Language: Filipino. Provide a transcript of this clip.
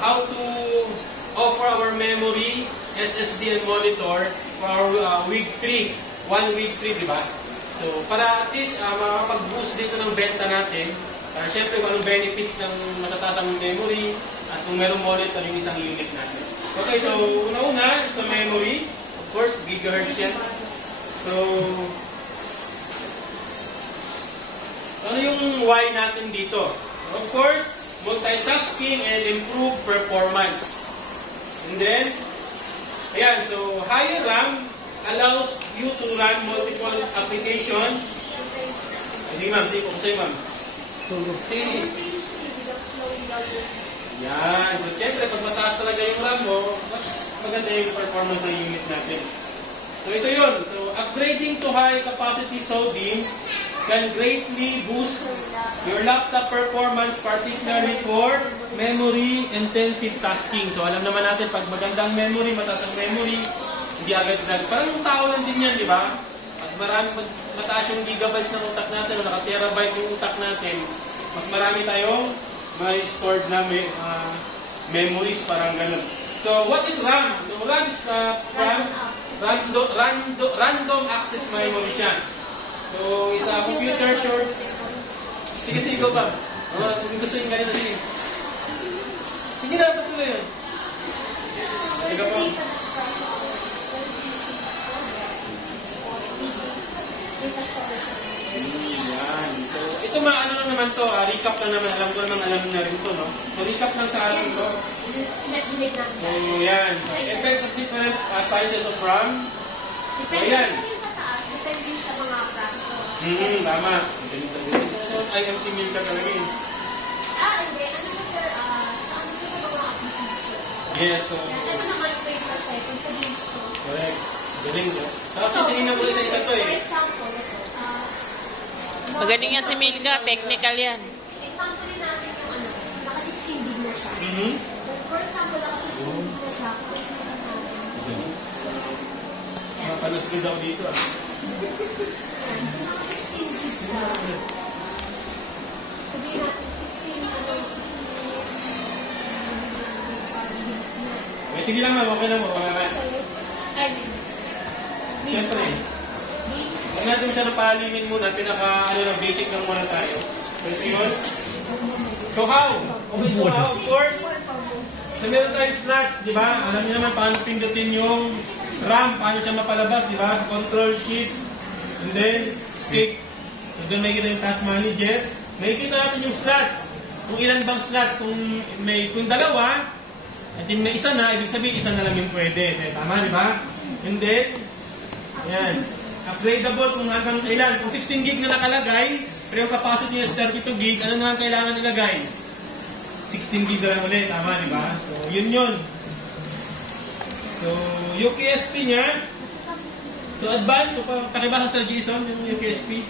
how to offer our memory, SSD, and monitor for our week 3. 1 week 3, di ba? So, para at least makapag-boost dito ng benta natin, syempre kung anong benefits ng matataas ang memory at kung merong monitor yung isang unit natin. Okay, so una-una sa memory, of course, gigahertz yan. So, ano yung why natin dito? Of course, multitasking and improve performance. And then, ayan, so higher RAM allows you to run multiple application. Sige ma'am, sige po sa'yo ma'am. Sige. Yan, so syempre pag mataas talaga yung RAM mo, mas maganda yung performance ng unit natin. So ito yun, so upgrading to high capacity SODIMMs can greatly boost your laptop performance, particularly for memory intensive tasking. So alam naman natin, pag magandang memory, mataas ang memory, hindi agad parang tao lang din yan, di ba? Pag mataas yung gigabytes ng utak natin, o naka-terabyte yung utak natin, mas marami tayong may stored na memories, parang ganun. So what is RAM? So RAM is random access memory siya. So, isa computer short. Sige, go ba? Kung gusto yung ganito, sige. Sige na, patuloy yun. Sige po. Yan. So, ito ano na naman to, recap na naman. Alam ko naman, alam na rin to, no? So, recap lang sa atin to. So, yan. Effects of different sizes of RAM. So, yan. Depende sa mga braso. Tama. Ay, MT-MIL ka talaga yun. Hindi. Ano na sir, saan sa mga application? Yes, so... Ito naman per second sa gusto. Correct. Galing ko. Tapos titingnan ko isa-isa to eh. For example, magaling yan si Milka, technical yan. Example din natin yung naka-16 gig na siya. For example, naka-16 gig na siya. Palusgod ako dito ah. Sabihin natin 16 Okay, sige lang ma'am, okay lang mo. Siyempre, huwag natin siya napalingin muna, basic lang muna tayo. Ito yun. So how? Okay, so how? Of course, so meron tayong slots, di ba? Alam niyo naman paano pindutin yung RAM, paano siya mapalabas, di ba? Control Shift, and then escape. So doon may kita yung task manager. Makikita natin yung slots. Kung ilan bang slots, kung dalawa, at may isa na, ibig sabihin isa na lang yung pwede. Tama, di ba? And then, ayan, upgradable kung hanggang kailan. Kung 16 gig na nakalagay, pero yung capacity niya is 32 gig, ano naman kailangan ilagay? 16 gig na lang ulit, tama, di ba? So, yun. So, UKSP niya. So, advanced. So, pakibasa sa JSON yung UKSP.